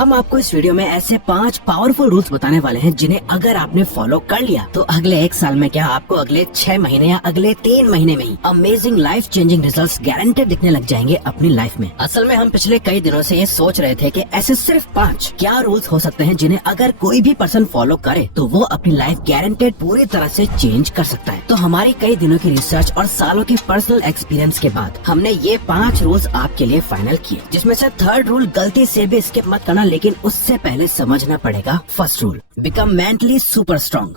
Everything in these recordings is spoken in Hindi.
हम आपको इस वीडियो में ऐसे 5 पावरफुल रूल्स बताने वाले हैं जिन्हें अगर आपने फॉलो कर लिया तो अगले 1 साल में क्या आपको अगले 6 महीने या अगले 3 महीने में ही amazing life changing results guaranteed दिखने लग जाएंगे अपनी लाइफ में। असल में हम पिछले कई दिनों से ये सोच रहे थे कि ऐसे सिर्फ 5 क्या रूल्स हो सकते हैं जिन्हें अगर कोई भी पर्सन फॉलो करे तो वो अपनी लाइफ गारंटेड पूरी तरह से चेंज कर सकता है। तो हमारी कई दिनों की रिसर्च और सालों की पर्सनल एक्सपीरियंस के बाद हमने ये 5 रूल्स आपके लिए फाइनल किए, जिसमें से 3rd रूल गलती से भी स्किप मत करना, लेकिन उससे पहले समझना पड़ेगा 1st rule, become mentally super strong.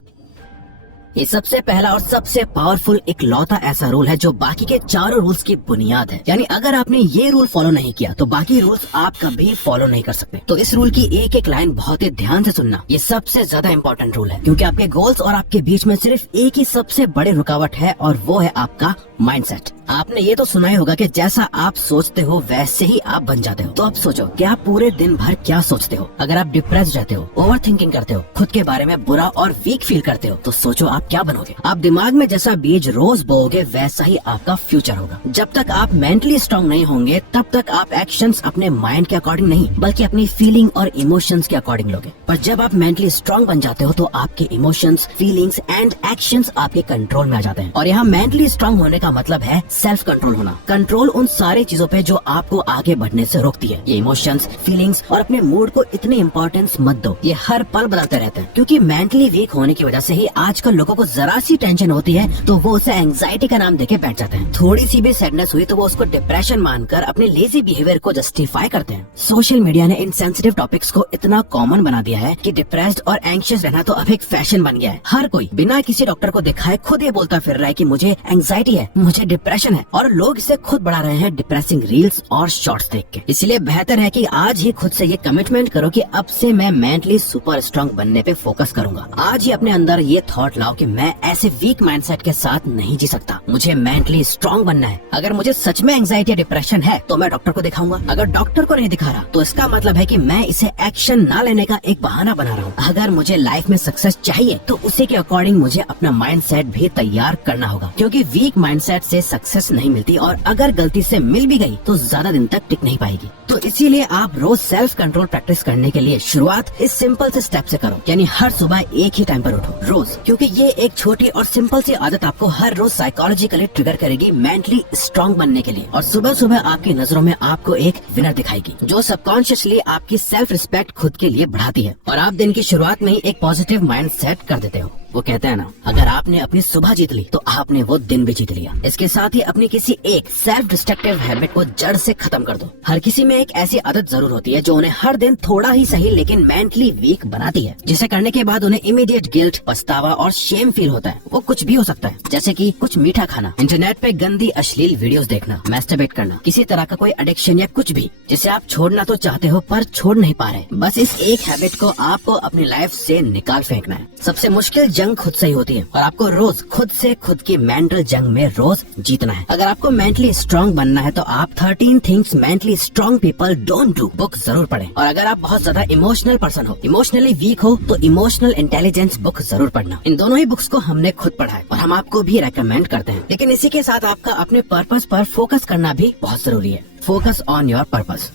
ये सबसे पहला और सबसे पावरफुल इकलौता ऐसा रूल है जो बाकी के 4 रूल्स की बुनियाद है। यानी अगर आपने ये रूल फॉलो नहीं किया तो बाकी रूल्स आप कभी फॉलो नहीं कर सकते। तो इस रूल की एक एक लाइन बहुत ही ध्यान से सुनना, ये सबसे ज्यादा इम्पोर्टेंट रूल है, क्योंकि आपके गोल्स और आपके बीच में सिर्फ एक ही सबसे बड़ी रुकावट है और वो है आपका माइंडसेट। आपने ये तो सुना ही होगा कि जैसा आप सोचते हो वैसे ही आप बन जाते हो। तो अब सोचो कि आप पूरे दिन भर क्या सोचते हो। अगर आप डिप्रेस्ड रहते हो, ओवर थिंकिंग करते हो, खुद के बारे में बुरा और वीक फील करते हो, तो सोचो आप क्या बनोगे। आप दिमाग में जैसा बीज रोज बोओगे वैसा ही आपका फ्यूचर होगा। जब तक आप मेंटली स्ट्रांग नहीं होंगे तब तक आप एक्शंस अपने माइंड के अकॉर्डिंग नहीं बल्कि अपनी फीलिंग और इमोशंस के अकॉर्डिंग लोगे। पर जब आप मेंटली स्ट्रांग बन जाते हो तो आपके इमोशंस, फीलिंग्स एंड एक्शंस आपके कंट्रोल में आ जाते हैं। और यहाँ मेंटली स्ट्रांग होने का मतलब है सेल्फ कंट्रोल होना। कंट्रोल उन सारी चीजों पे जो आपको आगे बढ़ने से रोकती है। ये इमोशंस, फीलिंग्स और अपने मूड को इतनी इम्पोर्टेंस मत दो, ये हर पल बदलते रहते हैं। क्योंकि मेंटली वीक होने की वजह से ही आजकल लोगों को जरा सी टेंशन होती है तो वो उसे एंजाइटी का नाम देके बैठ जाते हैं। थोड़ी सी भी सैडनेस हुई तो वो उसको डिप्रेशन मानकर अपने लेजी बिहेवियर को जस्टिफाई करते हैं। सोशल मीडिया ने इन सेंसिटिव टॉपिक्स को इतना कॉमन बना दिया है कि डिप्रेस्ड और एंग्शियस रहना तो अब एक फैशन बन गया है। हर कोई बिना किसी डॉक्टर को दिखाए खुद ये बोलता फिर रहा है कि मुझे एंजाइटी है, मुझे डिप्रेशन है, और लोग इसे खुद बढ़ा रहे हैं डिप्रेसिंग रील्स और शॉर्ट्स देख के। इसलिए बेहतर है कि आज ही खुद से ये कमिटमेंट करो कि अब से मैं मेंटली सुपर स्ट्रांग बनने पे फोकस करूंगा। आज ही अपने अंदर ये थॉट लाओ कि मैं ऐसे वीक माइंडसेट के साथ नहीं जी सकता, मुझे मेंटली स्ट्रांग बनना है। अगर मुझे सच में एंजाइटी या डिप्रेशन है तो मैं डॉक्टर को दिखाऊंगा। अगर डॉक्टर को नहीं दिखा रहा तो इसका मतलब है कि मैं इसे एक्शन ना लेने का एक बहाना बना रहा हूँ। अगर मुझे लाइफ में सक्सेस चाहिए तो उसी के अकॉर्डिंग मुझे अपना माइंडसेट भी तैयार करना होगा, क्योंकि वीक माइंडसेट से सक्सेस नहीं मिलती और अगर गलती से मिल भी गई तो ज्यादा दिन तक टिक नहीं पाएगी। तो इसीलिए आप रोज सेल्फ कंट्रोल प्रैक्टिस करने के लिए शुरुआत इस सिंपल से स्टेप से करो, यानी हर सुबह एक ही टाइम पर उठो रोज, क्योंकि ये एक छोटी और सिंपल सी आदत आपको हर रोज साइकोलॉजिकली ट्रिगर करेगी मेंटली स्ट्रांग बनने के लिए। और सुबह सुबह आपकी नजरों में आपको एक विनर दिखाएगी जो सबकॉन्शियसली आपकी सेल्फ रिस्पेक्ट खुद के लिए बढ़ाती है और आप दिन की शुरुआत में ही एक पॉजिटिव माइंड सेट कर देते हो। वो कहते हैं ना, अगर आपने अपनी सुबह जीत ली तो आपने वो दिन भी जीत लिया। इसके साथ ही अपनी किसी एक सेल्फ डिस्ट्रक्टिव हैबिट को जड़ से खत्म कर दो। हर किसी में एक ऐसी आदत जरूर होती है जो उन्हें हर दिन थोड़ा ही सही लेकिन मेंटली वीक बनाती है, जिसे करने के बाद उन्हें इमीडिएट गिल्ट, पछतावा और शेम फील होता है। वो कुछ भी हो सकता है, जैसे कि कुछ मीठा खाना, इंटरनेट पे गंदी अश्लील वीडियोस देखना, मैस्टरबेट करना, किसी तरह का कोई एडिक्शन या कुछ भी जिसे आप छोड़ना तो चाहते हो पर छोड़ नहीं पा रहे। बस इस एक हैबिट को आपको अपनी लाइफ से निकाल फेंकना है। सबसे मुश्किल जंग खुद से ही होती है और आपको रोज खुद से खुद की मेंटल जंग में रोज जीतना है। अगर आपको मेंटली स्ट्रांग बनना है तो आप 13 things mentally strong people don't do book जरूर पढ़ें। और अगर आप बहुत ज्यादा इमोशनल पर्सन हो, इमोशनली वीक हो, तो इमोशनल इंटेलिजेंस बुक जरूर पढ़ना। इन दोनों ही बुक्स को हमने खुद पढ़ा है और हम आपको भी रेकमेंड करते हैं। लेकिन इसी के साथ आपका अपने पर्पस पर फोकस करना भी बहुत जरूरी है। Focus on your purpose.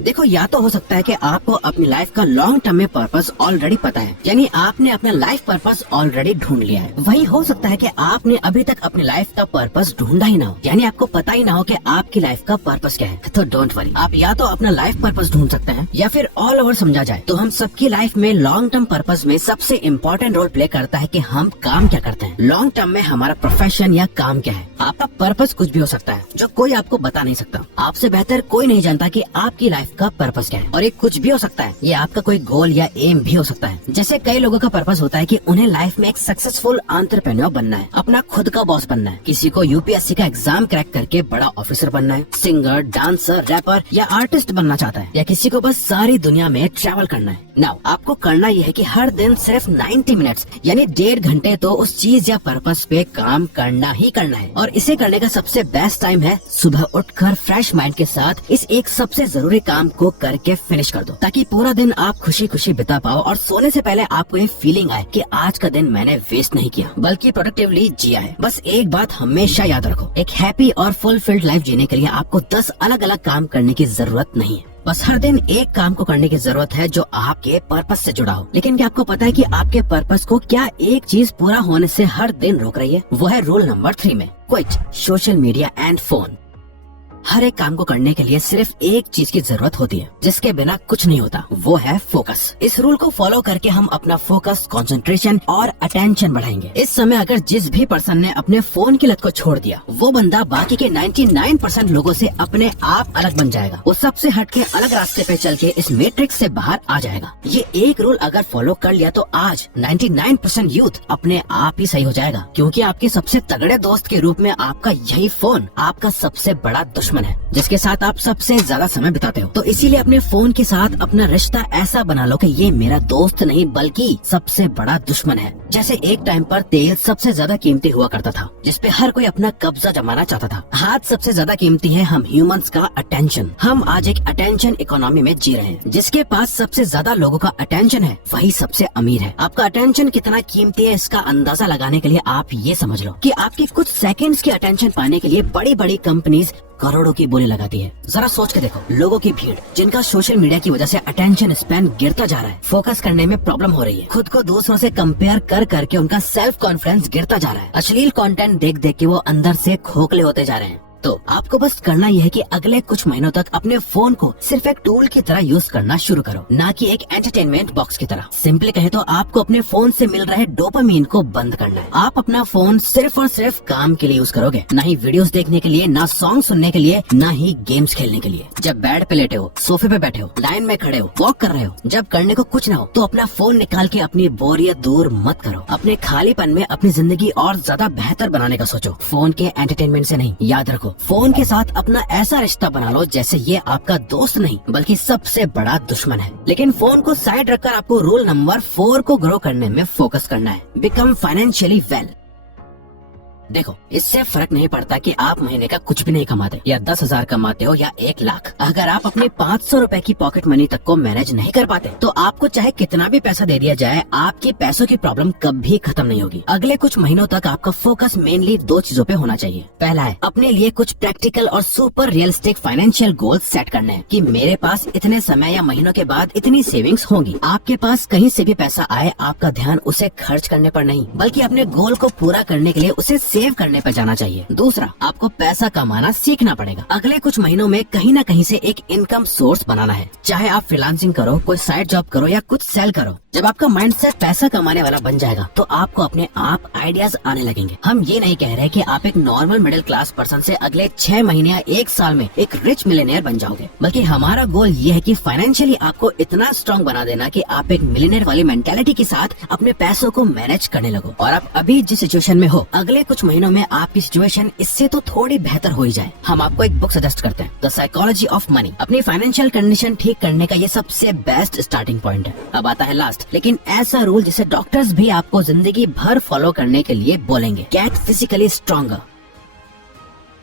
देखो, या तो हो सकता है कि आपको अपनी लाइफ का लॉन्ग टर्म में पर्पस ऑलरेडी पता है, यानी आपने अपना लाइफ पर्पस ऑलरेडी ढूंढ लिया है। वही हो सकता है कि आपने अभी तक अपनी लाइफ का पर्पस ढूंढा ही ना हो, यानी आपको पता ही ना हो कि आपकी लाइफ का पर्पस क्या है। तो डोंट वरी, आप या तो अपना लाइफ पर्पस ढूंढ सकते हैं या फिर ऑल ओवर समझा जाए तो हम सबकी लाइफ में लॉन्ग टर्म पर्पस में सबसे इम्पोर्टेंट रोल प्ले करता है कि हम काम क्या करते हैं। लॉन्ग टर्म में हमारा प्रोफेशन या काम क्या है। आपका पर्पस कुछ भी हो सकता है जो कोई आपको बता नहीं सकता। आपसे बेहतर कोई नहीं जानता कि आपकी लाइफ का पर्पस क्या है। और ये कुछ भी हो सकता है, ये आपका कोई गोल या एम भी हो सकता है। जैसे कई लोगों का पर्पस होता है कि उन्हें लाइफ में एक सक्सेसफुल एंटरप्रेन्योर बनना है, अपना खुद का बॉस बनना है, किसी को यूपीएससी का एग्जाम क्रैक करके बड़ा ऑफिसर बनना है, सिंगर, डांसर, रैपर या आर्टिस्ट बनना चाहता है, या किसी को बस सारी दुनिया में ट्रैवल करना है। नाउ आपको करना यह है कि हर दिन सिर्फ 90 मिनट्स यानी 1.5 घंटे तो उस चीज या पर्पस पे काम करना ही करना है। और इसे करने का सबसे बेस्ट टाइम है सुबह उठकर फ्रेश माइंड के साथ इस एक सबसे जरूरी काम को करके फिनिश कर दो, ताकि पूरा दिन आप खुशी खुशी बिता पाओ और सोने से पहले आपको ये फीलिंग आए कि आज का दिन मैंने वेस्ट नहीं किया बल्कि प्रोडक्टिवली जिया है। बस एक बात हमेशा याद रखो, एक हैप्पी और फुलफिल्ड लाइफ जीने के लिए आपको 10 अलग अलग काम करने की जरूरत नहीं है। बस हर दिन एक काम को करने की जरूरत है जो आपके पर्पस से जुड़ा हो। लेकिन क्या आपको पता है कि आपके पर्पस को क्या एक चीज पूरा होने से हर दिन रोक रही है? वो है रूल नंबर 3 में, quit social media and phone. हर एक काम को करने के लिए सिर्फ एक चीज की जरूरत होती है जिसके बिना कुछ नहीं होता, वो है फोकस। इस रूल को फॉलो करके हम अपना फोकस, कंसंट्रेशन और अटेंशन बढ़ाएंगे। इस समय अगर जिस भी पर्सन ने अपने फोन की लत को छोड़ दिया, वो बंदा बाकी के 99% लोगों से अपने आप अलग बन जाएगा। वो सबसे हटके अलग रास्ते पे चल के इस मैट्रिक्स से बाहर आ जाएगा। ये एक रूल अगर फॉलो कर लिया तो आज 99% यूथ अपने आप ही सही हो जाएगा, क्योंकि आपके सबसे तगड़े दोस्त के रूप में आपका यही फोन आपका सबसे बड़ा दुश्मन है, जिसके साथ आप सबसे ज्यादा समय बिताते हो। तो इसीलिए अपने फोन के साथ अपना रिश्ता ऐसा बना लो कि ये मेरा दोस्त नहीं बल्कि सबसे बड़ा दुश्मन है। जैसे एक टाइम पर तेल सबसे ज्यादा कीमती हुआ करता था, जिसपे हर कोई अपना कब्जा जमाना चाहता था। आज सबसे ज्यादा कीमती है हम ह्यूमंस का अटेंशन। हम आज एक अटेंशन इकोनॉमी में जी रहे हैं। जिसके पास सबसे ज्यादा लोगों का अटेंशन है वही सबसे अमीर है। आपका अटेंशन कितना कीमती है इसका अंदाजा लगाने के लिए आप ये समझ लो कि आपकी कुछ सेकंड्स की अटेंशन पाने के लिए बड़ी बड़ी कंपनीज करोड़ों की बोली लगाती है। जरा सोच के देखो, लोगों की भीड़ जिनका सोशल मीडिया की वजह से अटेंशन स्पैन गिरता जा रहा है, फोकस करने में प्रॉब्लम हो रही है, खुद को दूसरों से कंपेयर कर करके उनका सेल्फ कॉन्फिडेंस गिरता जा रहा है, अश्लील कंटेंट देख देख के वो अंदर से खोखले होते जा रहे हैं। तो आपको बस करना यह है कि अगले कुछ महीनों तक अपने फोन को सिर्फ एक टूल की तरह यूज करना शुरू करो, ना कि एक एंटरटेनमेंट बॉक्स की तरह। सिंपली कहे तो आपको अपने फोन से मिल रहे डोपामीन को बंद करना है। आप अपना फोन सिर्फ और सिर्फ काम के लिए यूज करोगे, ना ही वीडियोस देखने के लिए, ना सॉन्ग सुनने के लिए, ना ही गेम्स खेलने के लिए। जब बेड पे लेटे हो, सोफे पे बैठे हो, लाइन में खड़े हो, वॉक कर रहे हो, जब करने को कुछ ना हो तो अपना फोन निकाल के अपनी बोरियत दूर मत करो। अपने खालीपन में अपनी जिंदगी और ज्यादा बेहतर बनाने का सोचो, फोन के एंटरटेनमेंट से नहीं। याद रखो, फोन के साथ अपना ऐसा रिश्ता बना लो जैसे ये आपका दोस्त नहीं बल्कि सबसे बड़ा दुश्मन है। लेकिन फोन को साइड रखकर आपको रूल नंबर 4 को ग्रो करने में फोकस करना है, बिकम फाइनेंशियली वेल। देखो, इससे फर्क नहीं पड़ता कि आप महीने का कुछ भी नहीं कमाते या 10,000 कमाते हो या 1 लाख। अगर आप अपने 500 रुपए की पॉकेट मनी तक को मैनेज नहीं कर पाते तो आपको चाहे कितना भी पैसा दे दिया जाए, आपकी पैसों की प्रॉब्लम कभी खत्म नहीं होगी। अगले कुछ महीनों तक आपका फोकस मेनली 2 चीजों पे होना चाहिए। पहला है अपने लिए कुछ प्रैक्टिकल और super realistic financial goal set करने हैं कि मेरे पास इतने समय या महीनों के बाद इतनी सेविंग्स होंगी। आपके पास कहीं से भी पैसा आए, आपका ध्यान उसे खर्च करने पर नहीं बल्कि अपने गोल को पूरा करने के लिए उसे सेव करने पर जाना चाहिए। दूसरा, आपको पैसा कमाना सीखना पड़ेगा। अगले कुछ महीनों में कहीं न कहीं से एक इनकम सोर्स बनाना है, चाहे आप फ्रीलांसिंग करो, कोई साइड जॉब करो या कुछ सेल करो। जब आपका माइंडसेट पैसा कमाने वाला बन जाएगा तो आपको अपने आप आइडियाज आने लगेंगे। हम ये नहीं कह रहे कि आप एक नॉर्मल मिडिल क्लास पर्सन से अगले 6 महीने या 1 साल में एक रिच मिलियनेयर बन जाओगे, बल्कि हमारा गोल ये है कि फाइनेंशियली आपको इतना स्ट्रॉन्ग बना देना कि आप एक मिलियनेयर वाली मेंटालिटी के साथ अपने पैसों को मैनेज करने लगो। और आप अभी जिस सिचुएशन में हो, अगले कुछ महीनों में आपकी सिचुएशन इससे तो थोड़ी बेहतर हो ही जाए। हम आपको एक बुक सजेस्ट करते हैं, द साइकोलॉजी ऑफ मनी। अपनी फाइनेंशियल कंडीशन ठीक करने का ये सबसे बेस्ट स्टार्टिंग पॉइंट है। अब आता है लास्ट, लेकिन ऐसा रूल जिसे डॉक्टर्स भी आपको जिंदगी भर फॉलो करने के लिए बोलेंगे, गेट फिजिकली स्ट्रॉन्गर।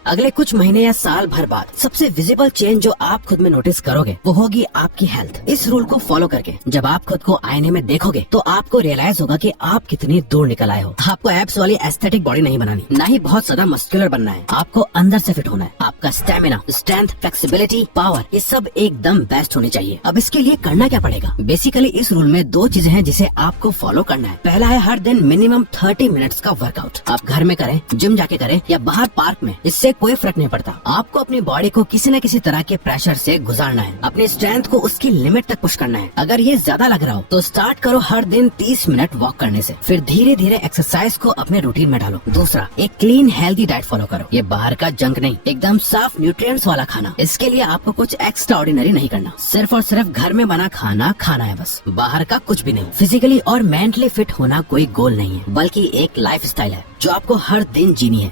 अगले कुछ महीने या साल भर बाद सबसे विजिबल चेंज जो आप खुद में नोटिस करोगे वो होगी आपकी हेल्थ। इस रूल को फॉलो करके जब आप खुद को आईने में देखोगे तो आपको रियलाइज होगा कि आप कितनी दूर निकल आए हो। आपको एब्स वाली एस्थेटिक बॉडी नहीं बनानी, ना ही बहुत ज्यादा मस्कुलर बनना है। आपको अंदर से फिट होना है। आपका स्टेमिना, स्ट्रेंथ, फ्लेक्सिबिलिटी, पावर, ये सब एकदम बेस्ट होनी चाहिए। अब इसके लिए करना क्या पड़ेगा? बेसिकली इस रूल में 2 चीजें हैं जिसे आपको फॉलो करना है। पहला है हर दिन मिनिमम 30 मिनट्स का वर्कआउट। आप घर में करें, जिम जाके करें या बाहर पार्क में, इससे कोई फर्क नहीं पड़ता। आपको अपनी बॉडी को किसी न किसी तरह के प्रेशर से गुजारना है। अपनी स्ट्रेंथ को उसकी लिमिट तक पुश करना है। अगर ये ज्यादा लग रहा हो तो स्टार्ट करो हर दिन 30 मिनट वॉक करने से, फिर धीरे धीरे एक्सरसाइज को अपने रूटीन में डालो। दूसरा, एक क्लीन हेल्दी डाइट फॉलो करो। ये बाहर का जंक नहीं, एकदम साफ न्यूट्रिएंट्स वाला खाना। इसके लिए आपको कुछ एक्स्ट्रा ऑर्डिनरी नहीं करना, सिर्फ और सिर्फ घर में बना खाना खाना है बस, बाहर का कुछ भी नहीं। फिजिकली और मेंटली फिट होना कोई गोल नहीं है बल्कि एक लाइफ स्टाइल है जो आपको हर दिन जीनी है।